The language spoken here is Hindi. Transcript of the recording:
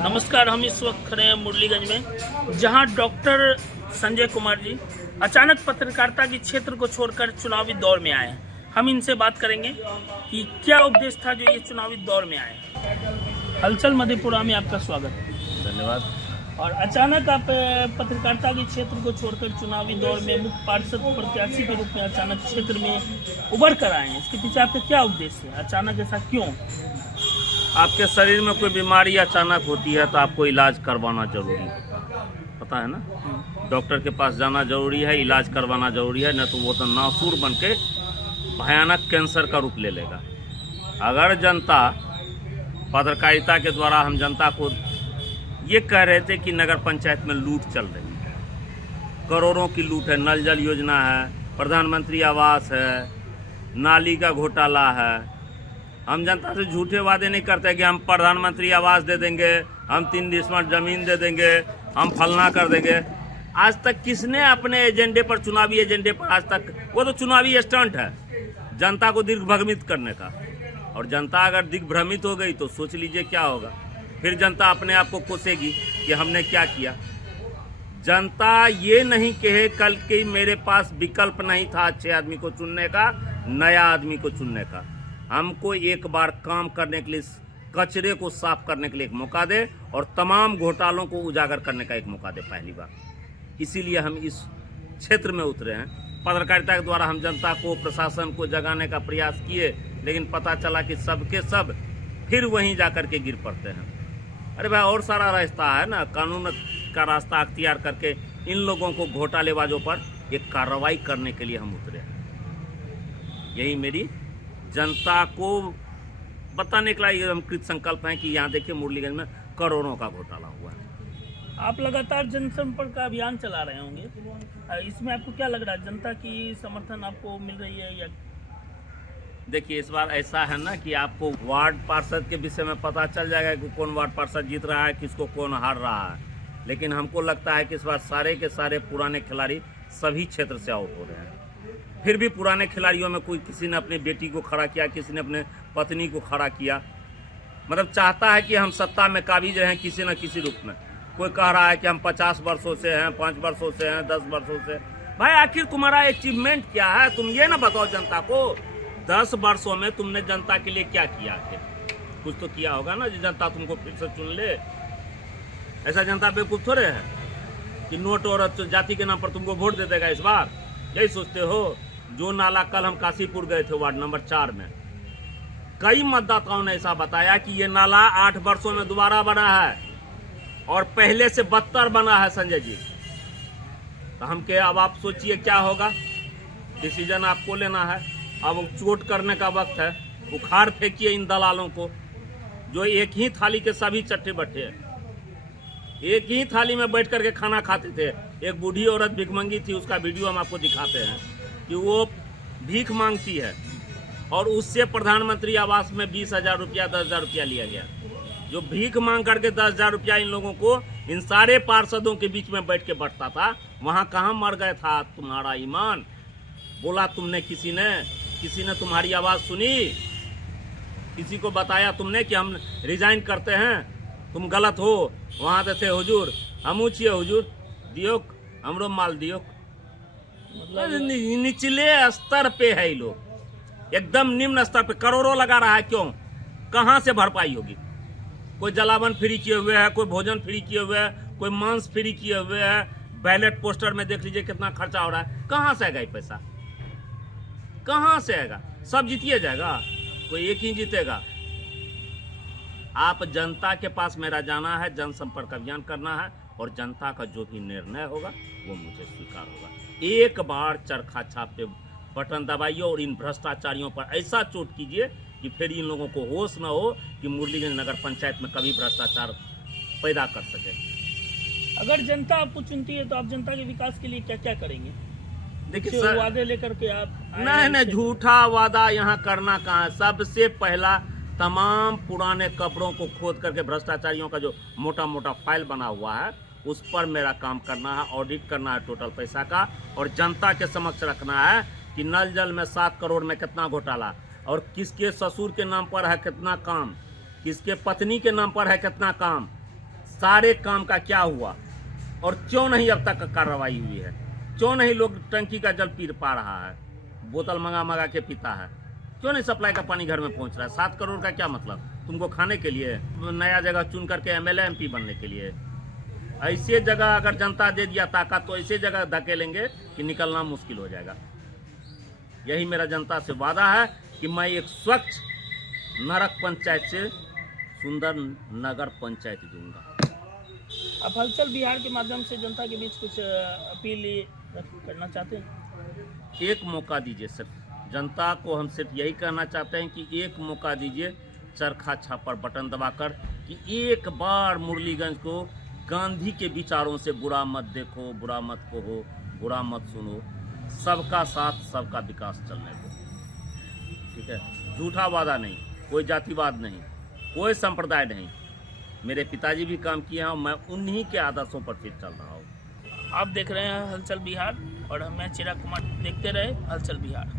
नमस्कार। हम इस वक्त खड़े हैं मुरलीगंज में, जहां डॉक्टर संजय कुमार जी अचानक पत्रकारिता के क्षेत्र को छोड़कर चुनावी दौर में आए हैं। हम इनसे बात करेंगे कि क्या उपदेश था जो ये चुनावी दौर में आए। हलचल मधेपुरा में आपका स्वागत है। धन्यवाद। और अचानक आप पत्रकारिता के क्षेत्र को छोड़कर चुनावी दौर में मुख्य पार्षद प्रत्याशी के रूप में अचानक क्षेत्र में उभर कर आए हैं, इसके पीछे आपका क्या उद्देश्य है? अचानक ऐसा क्यों? आपके शरीर में कोई बीमारी अचानक होती है तो आपको इलाज करवाना जरूरी है, पता है ना। डॉक्टर के पास जाना जरूरी है, इलाज करवाना जरूरी है, न तो वो तो नासूर बन के भयानक कैंसर का रूप ले लेगा। अगर जनता पत्रकारिता के द्वारा हम जनता को ये कह रहे थे कि नगर पंचायत में लूट चल रही है, करोड़ों की लूट है, नल जल योजना है, प्रधानमंत्री आवास है, नाली का घोटाला है। हम जनता से झूठे वादे नहीं करते कि हम प्रधानमंत्री आवास दे देंगे, हम 3 डिसमिल जमीन दे देंगे, हम फलना कर देंगे। आज तक किसने अपने एजेंडे पर, चुनावी एजेंडे पर, आज तक वो तो चुनावी स्टंट है जनता को दिग्भ्रमित करने का। और जनता अगर दिग्भ्रमित हो गई तो सोच लीजिए क्या होगा। फिर जनता अपने आप को कोसेगी कि हमने क्या किया। जनता ये नहीं कहे कल कि मेरे पास विकल्प नहीं था अच्छे आदमी को चुनने का, नया आदमी को चुनने का। हमको एक बार काम करने के लिए, कचरे को साफ करने के लिए एक मौका दे और तमाम घोटालों को उजागर करने का एक मौका दे पहली बार। इसीलिए हम इस क्षेत्र में उतरे हैं। पत्रकारिता के द्वारा हम जनता को, प्रशासन को जगाने का प्रयास किए, लेकिन पता चला कि सबके सब फिर वहीं जाकर के गिर पड़ते हैं। अरे भाई, और सारा रास्ता है ना, कानून का रास्ता अख्तियार करके इन लोगों को, घोटालेबाजों पर एक कार्रवाई करने के लिए हम उतरे हैं। यही मेरी जनता को बताने के लिए हम कृत संकल्प हैं कि यहाँ देखिए मुरलीगंज में करोड़ों का घोटाला हुआ है। आप लगातार जनसंपर्क का अभियान चला रहे होंगे, इसमें आपको क्या लग रहा है, जनता की समर्थन आपको मिल रही है या? देखिए, इस बार ऐसा है ना कि आपको वार्ड पार्षद के विषय में पता चल जाएगा कि कौन वार्ड पार्षद जीत रहा है, किसको कौन हार रहा है। लेकिन हमको लगता है कि इस बार सारे के सारे पुराने खिलाड़ी सभी क्षेत्र से आउट हो रहे हैं। फिर भी पुराने खिलाड़ियों में कोई, किसी ने अपनी बेटी को खड़ा किया, किसी ने अपने पत्नी को खड़ा किया। मतलब चाहता है कि हम सत्ता में काबिज रहें किसी न किसी रूप में। कोई कह रहा है कि हम 50 वर्षों से हैं, 5 वर्षों से हैं, 10 वर्षों से। भाई, आखिर तुम्हारा अचीवमेंट क्या है? तुम ये ना बताओ जनता को 10 वर्षों में तुमने जनता के लिए क्या किया है। कुछ तो किया होगा ना जो जनता तुमको फिर से चुन ले। ऐसा जनता बेवकूफ थोड़े है कि नोट और जाति के नाम पर तुमको वोट दे देगा इस बार। यही सोचते हो? जो नाला, कल हम काशीपुर गए थे वार्ड नंबर 4 में, कई मतदाताओं ने ऐसा बताया कि ये नाला 8 वर्षों में दोबारा बना है और पहले से बदतर बना है संजय जी। तो हम के, अब आप सोचिए क्या होगा। डिसीजन आपको लेना है। अब चोट करने का वक्त है। उखाड़ फेंकिए इन दलालों को जो एक ही थाली के सभी चट्टे बट्टे हैं, एक ही थाली में बैठ करके खाना खाते थे। एक बूढ़ी औरत भिखमंगी थी, उसका वीडियो हम आपको दिखाते हैं कि वो भीख मांगती है और उससे प्रधानमंत्री आवास में 20,000 रुपया, 10,000 रुपया लिया गया। जो भीख मांग करके 10,000 रुपया इन लोगों को, इन सारे पार्षदों के बीच में बैठ के बढ़ता था। वहाँ कहाँ मर गए था तुम्हारा ईमान? बोला तुमने? किसी ने तुम्हारी आवाज़ सुनी? किसी को बताया तुमने कि हम रिजाइन करते हैं, तुम गलत हो? वहाँ तो थे हुजूर, हमू छिए हुजूर, दियो हमरो माल दियो। मतलब निचले स्तर पे है ये लोग, एकदम निम्न स्तर पे। करोड़ों लगा रहा है, क्यों? कहाँ से भरपाई होगी? कोई जलावन फ्री किए हुए है, कोई भोजन फ्री किए हुए है, कोई मांस फ्री किए हुए है। बैलेट पोस्टर में देख लीजिए कितना खर्चा हो रहा है। कहाँ से आएगा ये पैसा? कहाँ से आएगा? सब जीतिए जाएगा, कोई एक ही जीतेगा। आप जनता के पास मेरा जाना है, जनसंपर्क अभियान करना है और जनता का जो भी निर्णय होगा वो मुझे स्वीकार होगा। एक बार चरखा छाप पे बटन दबाइए और इन भ्रष्टाचारियों पर ऐसा चोट कीजिए कि फिर इन लोगों को होश न हो कि मुरलीगंज नगर पंचायत में कभी भ्रष्टाचार पैदा कर सके। अगर जनता आपको चुनती है तो आप जनता के विकास के लिए क्या क्या करेंगे? देखिए सर, वादे लेकर के आप नहीं, झूठा वादा यहाँ करना कहाँ है। सबसे पहला, तमाम पुराने कपड़ों को खोद करके भ्रष्टाचारियों का जो मोटा मोटा फाइल बना हुआ है उस पर मेरा काम करना है, ऑडिट करना है टोटल पैसा का, और जनता के समक्ष रखना है कि नल जल में 7 करोड़ में कितना घोटाला, और किसके ससुर के नाम पर है कितना काम, किसके पत्नी के नाम पर है कितना काम, सारे काम का क्या हुआ और क्यों नहीं अब तक कार्रवाई हुई है? क्यों नहीं लोग टंकी का जल पी पा रहा है, बोतल मंगा के पीता है? क्यों नहीं सप्लाई का पानी घर में पहुंच रहा है? 7 करोड़ का क्या मतलब? तुमको खाने के लिए, नया जगह चुन करके एमएलए एमपी बनने के लिए? ऐसे जगह अगर जनता दे दिया ताकत तो ऐसे जगह धकेलेंगे कि निकलना मुश्किल हो जाएगा। यही मेरा जनता से वादा है कि मैं एक स्वच्छ नरक पंचायत से सुंदर नगर पंचायत दूंगा। आप हलचल बिहार के माध्यम से जनता के बीच कुछ अपील करना चाहते हैं? एक मौका दीजिए सिर्फ जनता को, हम सिर्फ यही कहना चाहते हैं कि एक मौका दीजिए चरखा छापर बटन दबाकर, कि एक बार मुरलीगंज को गांधी के विचारों से बुरा मत देखो, बुरा मत कहो, बुरा मत सुनो, सबका साथ सबका विकास चलने दो। ठीक है, झूठा वादा नहीं, कोई जातिवाद नहीं, कोई संप्रदाय नहीं। मेरे पिताजी भी काम किए हैं और मैं उन्हीं के आदर्शों पर फिर चल रहा हूँ। आप देख रहे हैं हलचल बिहार और मैं चिराग कुमार। देखते रहे हलचल बिहार।